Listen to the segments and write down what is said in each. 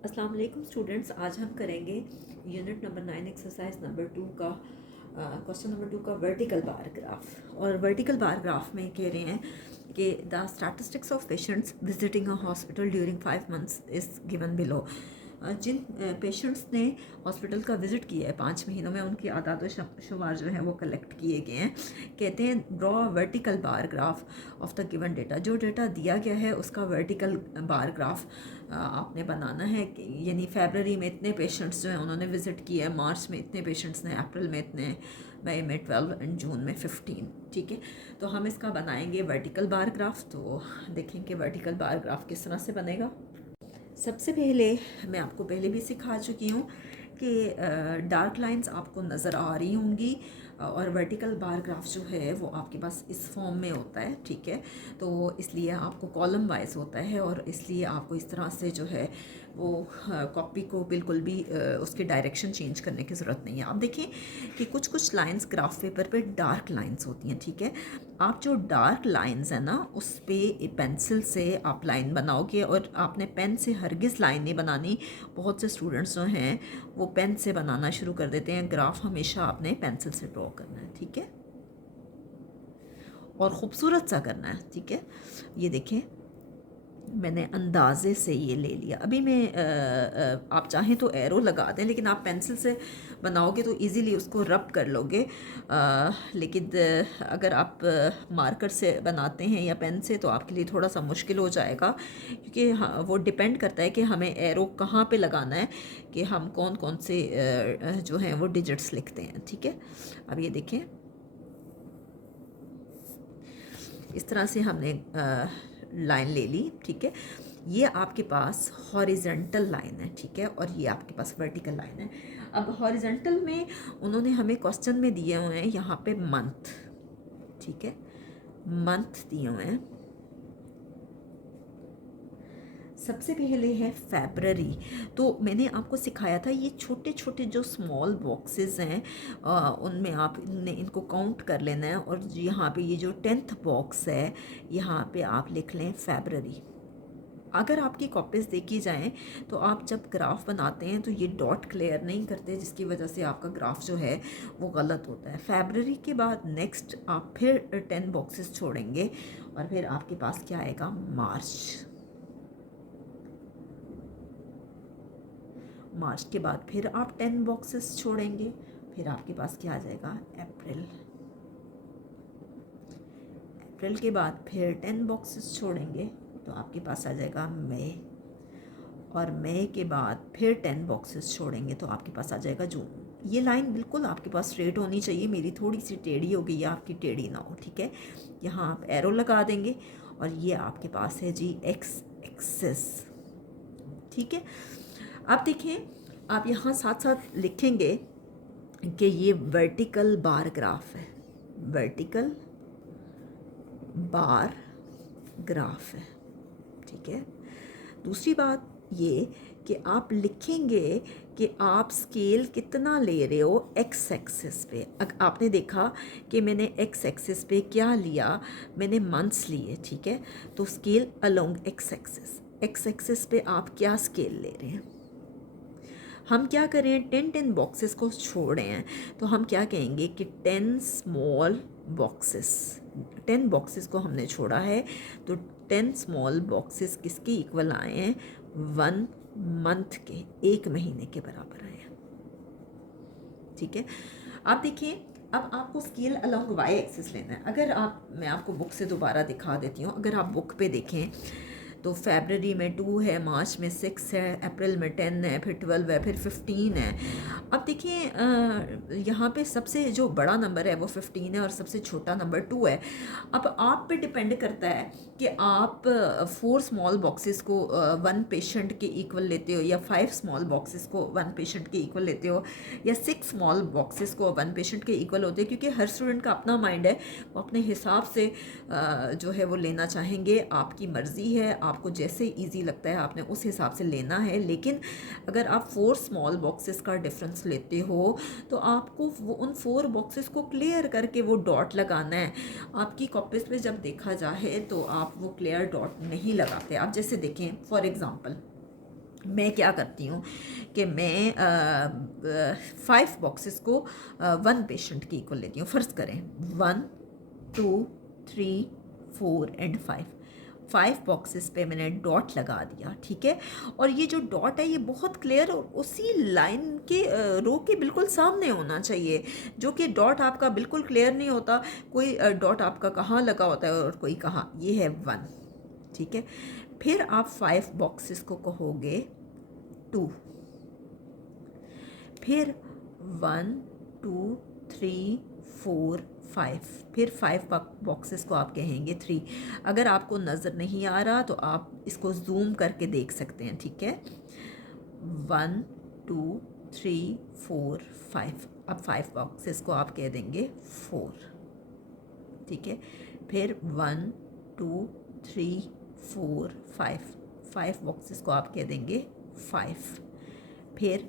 अस्सलाम वालेकुम स्टूडेंट्स। आज हम करेंगे यूनिट नंबर 9 एक्सरसाइज नंबर 2 का क्वेश्चन नंबर 2 का वर्टिकल बार ग्राफ। और वर्टिकल बार ग्राफ में कह रहे हैं कि the statistics of patients visiting a hospital during 5 months is given below. जिन पेशेंट्स ने हॉस्पिटल का विज़िट किया है 5 महीनों में, उनकी आदाद शुमार जो है वो कलेक्ट किए गए हैं। कहते हैं draw vertical bar graph of the given data. जो डेटा दिया गया है उसका वर्टिकल बार ग्राफ आपने बनाना है। यानी फरवरी में इतने पेशेंट्स जो हैं उन्होंने विज़िट किया है, मार्च में इतने पेशेंट्स ने, अप्रैल में इतने, मई में 12 एंड जून में 15। ठीक है, तो हम इसका बनाएंगे वर्टिकल बार ग्राफ। तो देखें कि वर्टिकल बार ग्राफ किस तरह से बनेगा। सबसे पहले मैं आपको पहले भी सिखा चुकी हूँ कि डार्क लाइंस आपको नज़र आ रही होंगी और वर्टिकल बार ग्राफ जो है वो आपके पास इस फॉर्म में होता है। ठीक है, तो इसलिए आपको कॉलम वाइज होता है और इसलिए आपको इस तरह से जो है वो कॉपी को बिल्कुल भी उसके डायरेक्शन चेंज करने की ज़रूरत नहीं है। आप देखें कि कुछ कुछ लाइंस ग्राफ पेपर पे डार्क लाइंस होती हैं। ठीक है, आप जो डार्क लाइंस है ना उस पर पेंसिल से आप लाइन बनाओगे और आपने पेन से हरगिज़ लाइन नहीं बनानी। बहुत से स्टूडेंट्स जो हैं वो पेन से बनाना शुरू कर देते हैं। ग्राफ हमेशा आपने पेंसिल से ड्रॉ करना है। ठीक है, और ख़ूबसूरत सा करना है। ठीक है, ये देखें मैंने अंदाजे से ये ले लिया। अभी मैं आप चाहें तो एरो लगा दें, लेकिन आप पेंसिल से बनाओगे तो इजीली उसको रब कर लोगे। लेकिन अगर आप मार्कर से बनाते हैं या पेन से तो आपके लिए थोड़ा सा मुश्किल हो जाएगा, क्योंकि हाँ, वो डिपेंड करता है कि हमें एरो कहाँ पे लगाना है, कि हम कौन कौन से जो हैं वो डिजिट्स लिखते हैं। ठीक है, अब ये देखें इस तरह से हमने लाइन ले ली। ठीक है, ये आपके पास हॉरिजेंटल लाइन है। ठीक है, और ये आपके पास वर्टिकल लाइन है। अब हॉरिजेंटल में उन्होंने हमें क्वेश्चन में दिए हुए हैं यहाँ पे मंथ। ठीक है, मंथ दिए हुए हैं। सबसे पहले है फरवरी। तो मैंने आपको सिखाया था ये छोटे छोटे जो स्मॉल बॉक्सेस हैं उनमें आप इनको काउंट कर लेना है। और यहाँ पे ये जो 10th बॉक्स है यहाँ पे आप लिख लें फरवरी। अगर आपकी कॉपीज़ देखी जाएं तो आप जब ग्राफ बनाते हैं तो ये डॉट क्लियर नहीं करते, जिसकी वजह से आपका ग्राफ जो है वो गलत होता है। फरवरी के बाद नेक्स्ट आप फिर 10 बॉक्सेस छोड़ेंगे और फिर आपके पास क्या आएगा, मार्च। मार्च के बाद फिर आप 10 बॉक्सेस छोड़ेंगे, फिर आपके पास क्या आ जाएगा, अप्रैल। अप्रैल के बाद फिर 10 बॉक्सेस छोड़ेंगे तो आपके पास आ जाएगा मई। और मई के बाद फिर 10 बॉक्सेस छोड़ेंगे तो आपके पास आ जाएगा जून। ये लाइन बिल्कुल आपके पास स्ट्रेट होनी चाहिए, मेरी थोड़ी सी टेढ़ी हो गई है, आपकी टेढ़ी ना हो। ठीक है, यहाँ आप एरो लगा देंगे और ये आपके पास है जी एक्स एक्सिस। ठीक है, अब देखें आप यहाँ साथ साथ लिखेंगे कि ये वर्टिकल बार ग्राफ है, वर्टिकल बार ग्राफ है। ठीक है, दूसरी बात ये कि आप लिखेंगे कि आप स्केल कितना ले रहे हो एक्स एक्सिस पे। आपने देखा कि मैंने एक्स एक्सिस पे क्या लिया, मैंने मंथ्स लिए। ठीक है, तो scale along x axis, x axis पे आप क्या स्केल ले रहे हैं। हम क्या करें, 10 बॉक्सेस को छोड़ रहे हैं तो हम क्या कहेंगे कि 10 स्मॉल बॉक्सेस, 10 बॉक्सेस को हमने छोड़ा है तो 10 स्मॉल बॉक्सेस किसके इक्वल आए हैं, 1 मंथ के, 1 महीने के बराबर आए हैं। ठीक है, आप देखिए अब आपको स्केल अलॉन्ग वाई एक्सिस लेना है। अगर आप, मैं आपको बुक से दोबारा दिखा देती हूँ, अगर आप बुक पे देखें तो फरवरी में 2 है, मार्च में 6 है, अप्रैल में 10 है, फिर 12 है, फिर 15 है। अब देखिए यहाँ पे सबसे जो बड़ा नंबर है वो 15 है और सबसे छोटा नंबर 2 है। अब आप पे डिपेंड करता है कि आप 4 स्मॉल बॉक्सेस को 1 पेशेंट के इक्वल लेते हो या 5 स्मॉल बॉक्सेस को 1 पेशेंट के इक्वल लेते हो या 6 स्मॉल बॉक्सेस को 1 पेशेंट के इक्वल होते हैं, क्योंकि हर स्टूडेंट का अपना माइंड है, वो अपने हिसाब से जो है वो लेना चाहेंगे। आपकी मर्ज़ी है, आपको जैसे इजी लगता है आपने उस हिसाब से लेना है। लेकिन अगर आप 4 स्मॉल बॉक्सेस का डिफरेंस लेते हो तो आपको वो उन 4 बॉक्सेस को क्लियर करके वो डॉट लगाना है। आपकी कॉपीज़ पे जब देखा जाए तो आप वो क्लियर डॉट नहीं लगाते। आप जैसे देखें फॉर एग्ज़ाम्पल मैं क्या करती हूँ कि मैं 5 बॉक्सेस को 1 पेशेंट की इक्वल लेती हूँ। फ़र्ज़ करें 1 2 3 4 एंड 5 बॉक्सेस पे मैंने डॉट लगा दिया, ठीक है। और ये जो डॉट है ये बहुत क्लियर और उसी लाइन के रो के बिल्कुल सामने होना चाहिए, जो कि डॉट आपका बिल्कुल क्लियर नहीं होता, कोई डॉट आपका कहाँ लगा होता है और कोई कहाँ। ये है 1, ठीक है। फिर आप 5 बॉक्सेस को कहोगे 2, फिर 1 2 3 4 5, फिर 5 बॉक्सेस को आप कहेंगे 3। अगर आपको नज़र नहीं आ रहा तो आप इसको जूम करके देख सकते हैं, ठीक है। 1 2 3 4 5, अब 5 बॉक्सेस को आप कह देंगे 4, ठीक है। फिर 1 2 3 4 5 बॉक्सेस को आप कह देंगे 5, फिर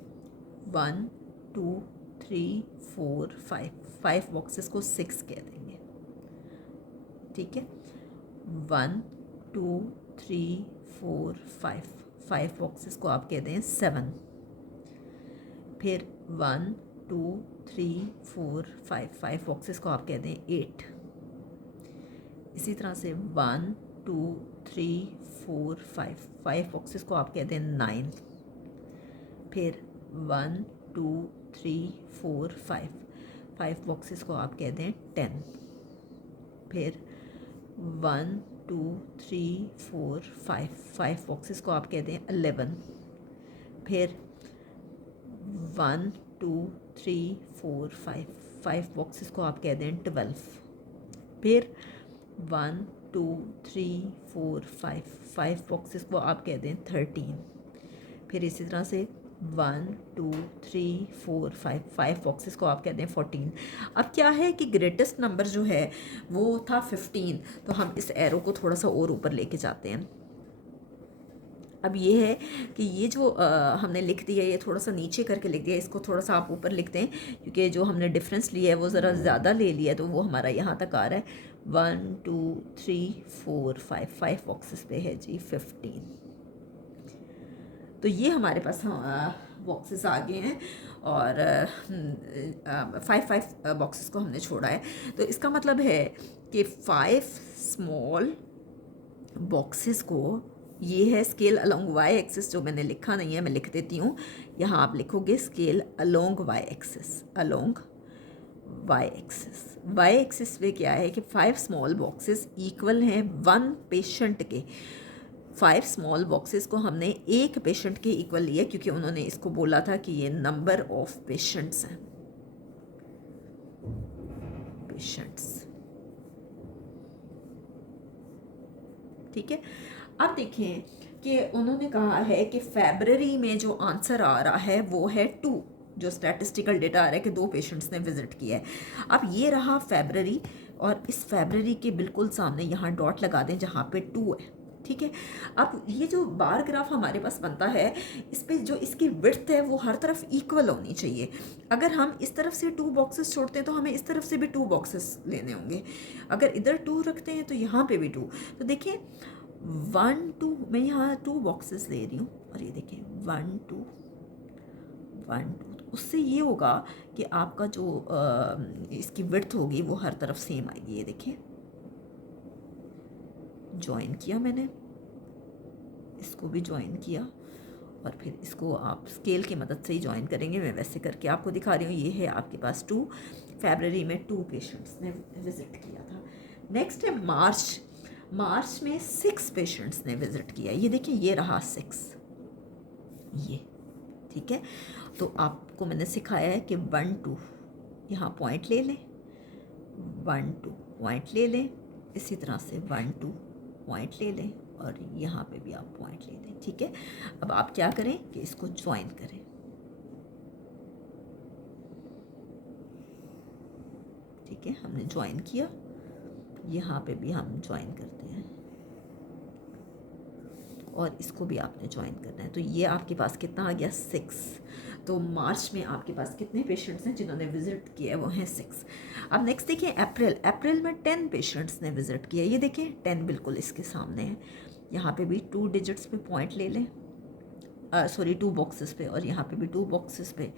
1 2 3 4 5 बॉक्सेस को 6 कह देंगे, ठीक है। 1 2 3 4 5 बॉक्सेस को आप कह दें 7, फिर 1 2 3 4 5 बॉक्सेस को आप कह दें 8। इसी तरह से 1 2 3 4 5 बॉक्सेस को आप कह दें 9, फिर 1 2 3 4 5 बॉक्सेस को आप कह दें 10, फिर 1 2 3 4 5 बॉक्सेस को आप कह दें 11, फिर 1 2 3 4 5 बॉक्सेस को आप कह दें 12, फिर 1 2 3 4 5 बॉक्सेस को आप कह दें 13, फिर इसी तरह से 1 2 3 4 5 बॉक्सेस को आप कहते हैं 14। अब क्या है कि ग्रेटेस्ट नंबर जो है वो था 15, तो हम इस एरो को थोड़ा सा और ऊपर लेके जाते हैं। अब ये है कि ये जो हमने लिख दिया, ये थोड़ा सा नीचे करके लिख दिया, इसको थोड़ा सा आप ऊपर लिखते हैं क्योंकि जो हमने डिफरेंस लिया है वो ज़रा ज़्यादा ले लिया है, तो वो हमारा यहाँ तक आ रहा है 1 2 3 4 5 बॉक्सेस पे है जी 15। तो ये हमारे पास बॉक्सेस आ गए हैं और 5 बॉक्सेस को हमने छोड़ा है। तो इसका मतलब है कि 5 स्मॉल बॉक्सेस को, ये है स्केल अलोंग वाई एक्सिस, जो मैंने लिखा नहीं है मैं लिख देती हूँ। यहाँ आप लिखोगे scale along Y axis, along Y axis. Y axis पे क्या है कि 5 स्मॉल बॉक्सेस इक्वल हैं 1 पेशेंट के। 5 स्मॉल बॉक्सेस को हमने एक पेशेंट के इक्वल लिया क्योंकि उन्होंने इसको बोला था कि ये नंबर ऑफ पेशेंट्स हैं, पेशेंट्स, ठीक है। अब देखें कि उन्होंने कहा है कि फरवरी में जो आंसर आ रहा है वो है 2, जो स्टैटिस्टिकल डेटा आ रहा है कि 2 पेशेंट्स ने विजिट किया है। अब ये रहा फरवरी और इस फरवरी के बिल्कुल सामने यहाँ डॉट लगा दें जहाँ पे 2 है, ठीक है। अब ये जो बार ग्राफ हमारे पास बनता है, इस पे जो इसकी विड्थ है वो हर तरफ इक्वल होनी चाहिए। अगर हम इस तरफ से 2 बॉक्सेस छोड़ते हैं तो हमें इस तरफ से भी 2 बॉक्सेस लेने होंगे। अगर इधर 2 रखते हैं तो यहाँ पे भी 2। तो देखें 1 2, मैं यहाँ 2 बॉक्सेस ले रही हूँ और ये देखें 1 2 1 2, तो उससे ये होगा कि आपका जो इसकी विड्थ होगी वो हर तरफ सेम आएगी। ये देखें ज्वाइन किया मैंने, इसको भी ज्वाइन किया और फिर इसको आप स्केल की मदद से ही ज्वाइन करेंगे। मैं वैसे करके आपको दिखा रही हूँ। ये है आपके पास 2, फरवरी में 2 पेशेंट्स ने विज़िट किया था। नेक्स्ट है मार्च में 6 पेशेंट्स ने विज़िट किया। ये देखिए ये रहा 6, ये ठीक है। तो आपको मैंने सिखाया है कि 1 2 यहाँ पॉइंट ले लें, 1 2 पॉइंट ले लें, इसी तरह से 1 2 पॉइंट ले लें और यहाँ पे भी आप पॉइंट ले लें, ठीक है। अब आप क्या करें कि इसको ज्वाइन करें, ठीक है। हमने ज्वाइन किया, यहाँ पे भी हम ज्वाइन करते हैं और इसको भी आपने ज्वाइन करना है। तो ये आपके पास कितना आ गया 6। तो मार्च में आपके पास कितने पेशेंट्स हैं जिन्होंने विज़िट किया, वो हैं 6। अब नेक्स्ट देखिए अप्रैल में 10 पेशेंट्स ने विज़िट किया। ये देखें 10 बिल्कुल इसके सामने है। यहाँ पे भी 2 डिजिट्स पे पॉइंट ले लें सॉरी 2 बॉक्सेस पे, और यहाँ पे भी 2 बॉक्सेस पे,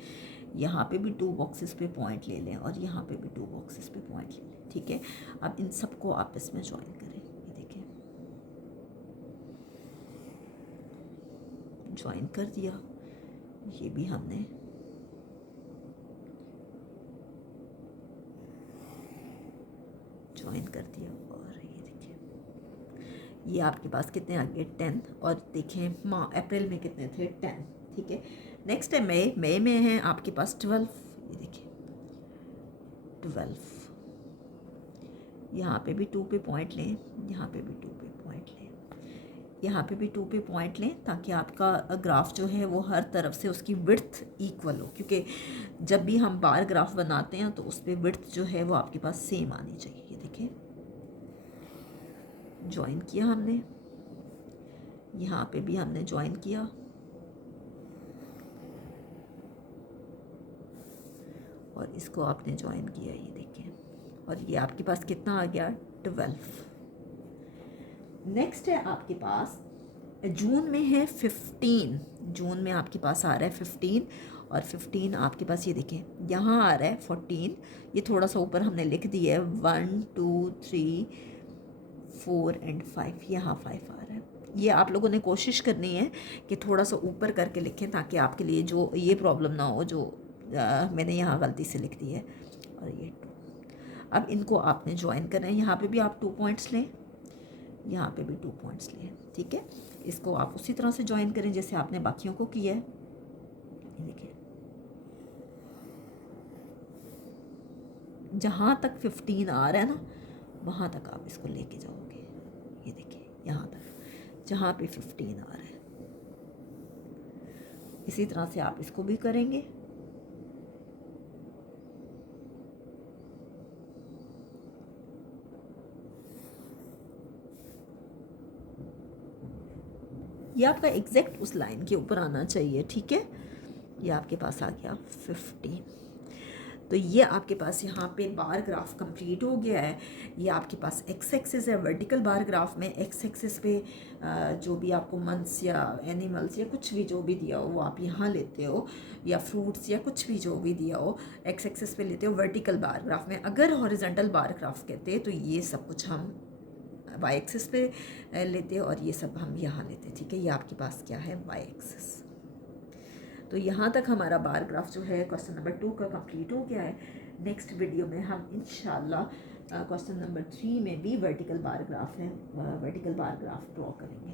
यहाँ पे भी 2 बॉक्सेस पे पॉइंट ले लें, और यहाँ पे भी 2 बॉक्सेस पे पॉइंट ले लें। ठीक है, अब इन सबको आपस में ज्वाइन करें। ये देखें, ज्वाइन कर दिया, ये भी हमने ज्वाइन कर दिया, और ये देखिए ये आपके पास कितने आ गए 10, और देखें अप्रैल में कितने थे 10। ठीक है, नेक्स्ट है मई में है आपके पास 12। ये देखिए 12, यहाँ पे भी 2 पे पॉइंट लें, यहाँ पे भी 2 पे पॉइंट लें, यहाँ पे भी 2 पे पॉइंट लें, ताकि आपका ग्राफ जो है वो हर तरफ से उसकी विड्थ इक्वल हो, क्योंकि जब भी हम बार ग्राफ बनाते हैं तो उस पर विड्थ जो है वो आपके पास सेम आनी चाहिए। ये देखें, ज्वाइन किया हमने, यहाँ पे भी हमने ज्वाइन किया, और इसको आपने ज्वाइन किया। ये देखें, और ये आपके पास कितना आ गया 12। नेक्स्ट है आपके पास जून में है 15, जून में आपके पास आ रहा है 15, और 15 आपके पास ये देखें यहाँ आ रहा है 14, ये थोड़ा सा ऊपर हमने लिख दिया है 1 2 3 4 एंड 5, यहाँ 5 आ रहा है। ये आप लोगों ने कोशिश करनी है कि थोड़ा सा ऊपर करके लिखें, ताकि आपके लिए जो ये प्रॉब्लम ना हो जो मैंने यहाँ गलती से लिख दी है। और ये 2, अब इनको आपने ज्वाइन करना है, यहाँ पे भी आप 2 पॉइंट्स लें, यहाँ पे भी 2 पॉइंट्स लें। ठीक है, इसको आप उसी तरह से ज्वाइन करें जैसे आपने बाकियों को किया है। ये देखिए, जहाँ तक 15 आ रहा है ना, वहाँ तक आप इसको लेके जाओगे। ये देखिए यहाँ तक जहाँ पे 15 आ रहा है, इसी तरह से आप इसको भी करेंगे। ये आपका एग्जैक्ट उस लाइन के ऊपर आना चाहिए। ठीक है, ये आपके पास आ गया 15। तो ये आपके पास यहाँ पे बार ग्राफ कंप्लीट हो गया है। ये आपके पास एक्स एक्सिस है, वर्टिकल बार ग्राफ में एक्स एक्सिस पे जो भी आपको मंथ्स या एनिमल्स या कुछ भी जो भी दिया हो वो आप यहाँ लेते हो, या फ्रूट्स या कुछ भी जो भी दिया हो एक्स एक्सिस पे लेते हो वर्टिकल बार ग्राफ में। अगर हॉरिजॉन्टल बार ग्राफ कहते हैं तो ये सब कुछ हम वाई एक्सिस पे लेते हैं, और ये सब हम यहाँ लेते हैं। ठीक है, ये आपके पास क्या है वाई एक्सिस। तो यहाँ तक हमारा बार ग्राफ जो है क्वेश्चन नंबर 2 का कंप्लीट हो गया है। नेक्स्ट वीडियो में हम इंशाल्लाह क्वेश्चन नंबर 3 में भी वर्टिकल बार ग्राफ है, वर्टिकल बार ग्राफ ड्रॉ करेंगे।